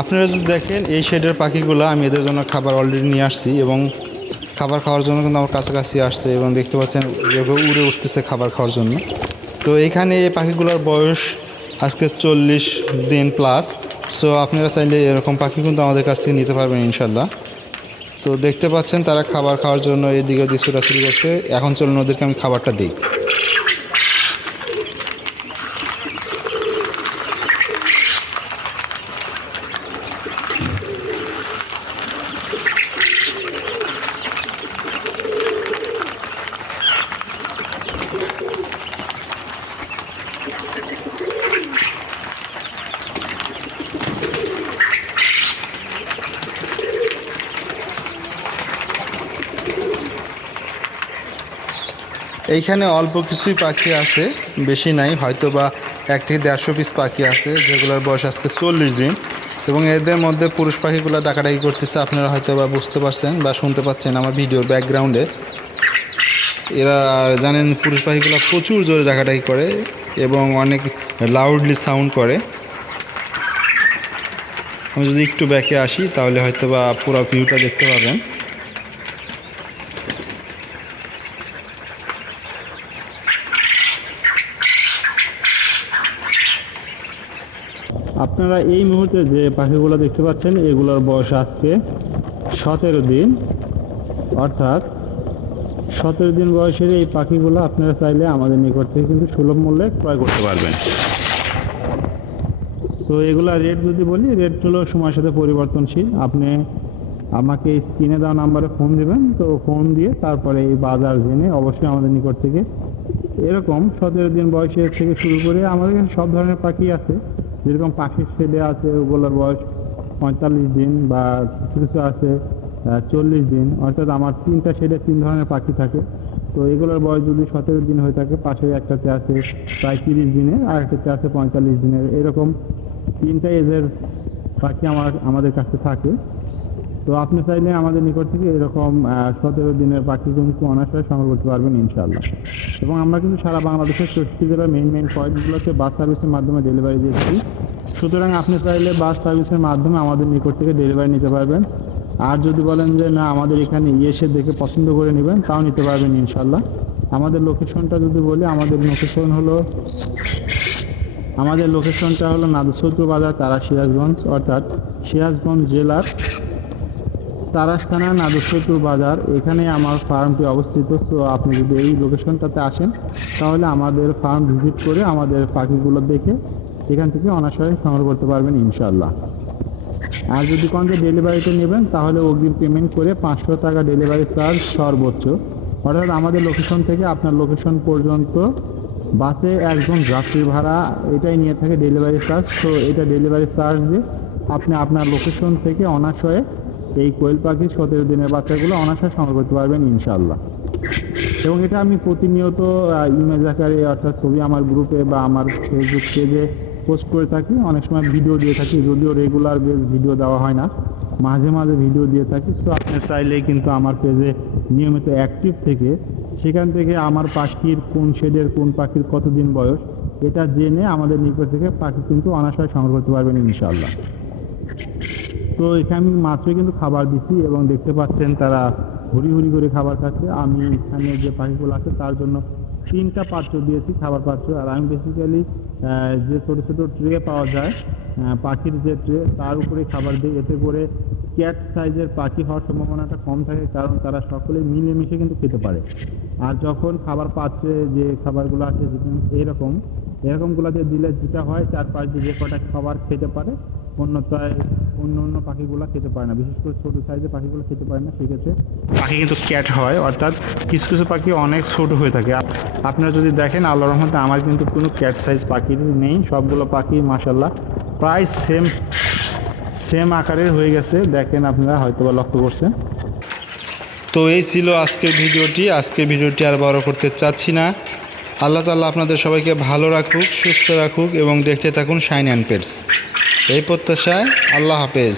আপনারা যদি দেখেন, এই শেডের পাখিগুলো আমি এদের জন্য খাবার অলরেডি নিয়ে আসছি এবং খাবার খাওয়ার জন্য কিন্তু আমার কাছাকাছি আসছে এবং দেখতে পাচ্ছেন যেভাবে উড়ে উঠতেছে খাবার খাওয়ার জন্য। তো এখানে এই পাখিগুলোর বয়স আজকে চল্লিশ দিন প্লাস সো আপনারা চাইলে এরকম পাখি কিন্তু আমাদের কাছ থেকে নিতে পারবেন ইনশাল্লাহ তো দেখতে পাচ্ছেন তারা খাবার খাওয়ার জন্য এদিকে ওদিকে ছোটাছুটি করছে। এখন চলুন ওদেরকে আমি খাবারটা দিই। এইখানে অল্প কিছুই পাখি আছে বেশি নাই হয়তো বা এক থেকে দেড়শো পিস পাখি আছে, যেগুলোর বয়স আজকে চল্লিশ দিন। এবং এদের মধ্যে পুরুষ পাখিগুলো ডাকাডাকি করতেছে, আপনারা হয়তো বা বুঝতে পারছেন বা শুনতে পাচ্ছেন আমার ভিডিওর ব্যাকগ্রাউন্ডে এরা জানেন পুরুষ পাখিগুলো প্রচুর জোরে ডাকাডাকি করে এবং অনেক লাউডলি সাউন্ড করে। আমি যদি একটু ব্যাকে আসি, তাহলে হয়তো বা পুরো ভিউটা দেখতে পাবেন। আপনারা এই মুহূর্তে যে পাখিগুলো দেখতে পাচ্ছেন, এগুলোর বয়স আজকে সতেরো দিন। অর্থাৎ সতেরো দিন বয়সের এই পাখিগুলো আপনারা চাইলে আমাদের নিকট থেকে কিন্তু সুলভ মূল্যে ক্রয় করতে পারবেন। তো এগুলা রেট যদি বলি রেট হলো সময়ের সাথে পরিবর্তনশীল। আপনি আমাকে স্ক্রিনে দেওয়া নাম্বারে ফোন দেবেন, তো ফোন দিয়ে তারপরে এই বাজার জেনে অবশ্যই আমাদের নিকট থেকে এরকম সতেরো দিন বয়সের থেকে শুরু করে আমাদের সব ধরনের পাখি আছে। যেরকম পাখির ছেলে আছে, ওগুলোর বয়স পঁয়তাল্লিশ দিন বা কিছু আছে চল্লিশ দিন। অর্থাৎ আমার তিনটা শেডে তিন ধরনের পাখি থাকে। তো এগুলোর বয়স যদি সতেরো দিন হয়ে থাকে, পাশে একটাতে আছে প্রায় তিরিশ দিনের, আর একটাতে আছে পঁয়তাল্লিশ দিনের। এরকম তিনটা এজের পাখি আমার, আমাদের কাছে থাকে। তো আপনি চাইলে আমাদের নিকট থেকে এরকম সতেরো দিনের কিন্তু অনায়াসে সংগ্রহ করতে পারবেন ইনশাল্লাহ এবং আমরা কিন্তু সারা বাংলাদেশের চৌষট্টি জেলার মেইন মেইন পয়েন্টগুলোতে বাস সার্ভিসের মাধ্যমে ডেলিভারি দিয়েছি সুতরাং আপনি চাইলে বাস সার্ভিসের মাধ্যমে আমাদের নিকট থেকে ডেলিভারি নিতে পারবেন। আর যদি বলেন যে, না, আমাদের এখানে এসে দেখে পছন্দ করে নেবেন তাও নিতে পারবেন ইনশাল্লাহ আমাদের লোকেশনটা যদি বলি, আমাদের লোকেশন হলো, আমাদের লোকেশনটা হলো নাদুসৌদ্র বাজার তারা সিরাজগঞ্জ অর্থাৎ সিরাজগঞ্জ জেলার তারাস থানা নাদুসৌদ্র বাজার, এখানে আমার ফার্মটি অবস্থিত। তো আপনি যদি এই লোকেশনটাতে আসেন, তাহলে আমাদের ফার্ম ভিজিট করে আমাদের পাখিগুলো দেখে এখান থেকে অনায়াসে সংগ্রহ করতে পারবেন ইনশাল্লাহ আর যদি কোন যে ডেলিভারিতে নেবেন, তাহলে অগ্রিম পেমেন্ট করে পাঁচশো টাকা ডেলিভারি চার্জ সর্বোচ্চ। অর্থাৎ আমাদের লোকেশন থেকে আপনার লোকেশন পর্যন্ত বাসে একজন যাত্রী ভাড়া, এটাই নিয়ে থাকে ডেলিভারি চার্জ তো এটা ডেলিভারি চার্জ দিয়ে আপনি আপনার লোকেশন থেকে অনাশয়ে এই কোয়েল পাখির সতেরো দিনের বাচ্চাগুলো অনাশয়ে সংগ্রহ করতে পারবেন ইনশাল্লাহ এবং এটা আমি প্রতিনিয়ত ইমেজ আকারে অর্থাৎ ছবি আমার গ্রুপে বা আমার ফেসবুক পেজে পোস্ট করে থাকি। অনেক সময় ভিডিও দিয়ে থাকি, যদিও রেগুলার বেস ভিডিও দেওয়া হয় না। মাঝে মাঝে ভিডিও দিয়ে থাকি। তো আপনি চাইলে কিন্তু আমার পেজে নিয়মিত অ্যাক্টিভ থেকে, সেখান থেকে আমার পাখির কোন শেডের কোন পাখির কতদিন বয়স, এটা জেনে আমাদের নিকট থেকে পাখি কিন্তু অনাশয় সংগ্রহ করতে পারবেন ইনশাল্লাহ তো এখানে মাত্রই কিন্তু খাবার দিছি এবং দেখতে পাচ্ছেন তারা হুড়ি হুড়ি করে খাবার খাচ্ছে। আমি এখানে যে পাখিগুলো আছে, তার জন্য তিনটা পাত্র দিয়েছি খাবার পাত্র। আর আমি বেসিক্যালি যে ছোটো ছোটো ট্রে পাওয়া যায় পাখির যে ট্রে তার উপরে খাবার দিই। এতে করে ক্যাট সাইজের পাখি হওয়ার সম্ভাবনাটা কম থাকে, কারণ তারা সকলে মিলেমিশে কিন্তু খেতে পারে। আর যখন খাবার পাত্রে যে খাবারগুলো আছে এরকম এরকমগুলোতে দিলে যেটা হয় চার পাঁচ যে কটা খাবার খেতে পারে অন্যতায় অন্য অন্য পাখিগুলো খেতে পারে না। বিশেষ করে ছোটো সাইজের পাখিগুলো খেতে পারে না, সেক্ষেত্রে পাখি কিন্তু ক্যাট হয়, অর্থাৎ কিছু কিছু পাখি অনেক ছোট হয়ে থাকে। আপ- আপনারা যদি দেখেন আল্লাহ রহমতে আমার কিন্তু কোনো ক্যাট সাইজ পাখি নেই। সবগুলো পাখি মাসাল্লাহ প্রায় সেম সেম আকারের হয়ে গেছে। দেখেন আপনারা হয়তো বা লক্ষ্য করছেন। তো এই ছিল আজকের ভিডিওটি। আজকের ভিডিওটি আর বড় করতে চাচ্ছি না। আল্লাহ তাল্লাহ আপনাদের সবাইকে ভালো রাখুক, সুস্থ রাখুক এবং দেখতে থাকুন শাইন অ্যান্ড পেটস এই প্রত্যাশায় আল্লাহ হাফেজ।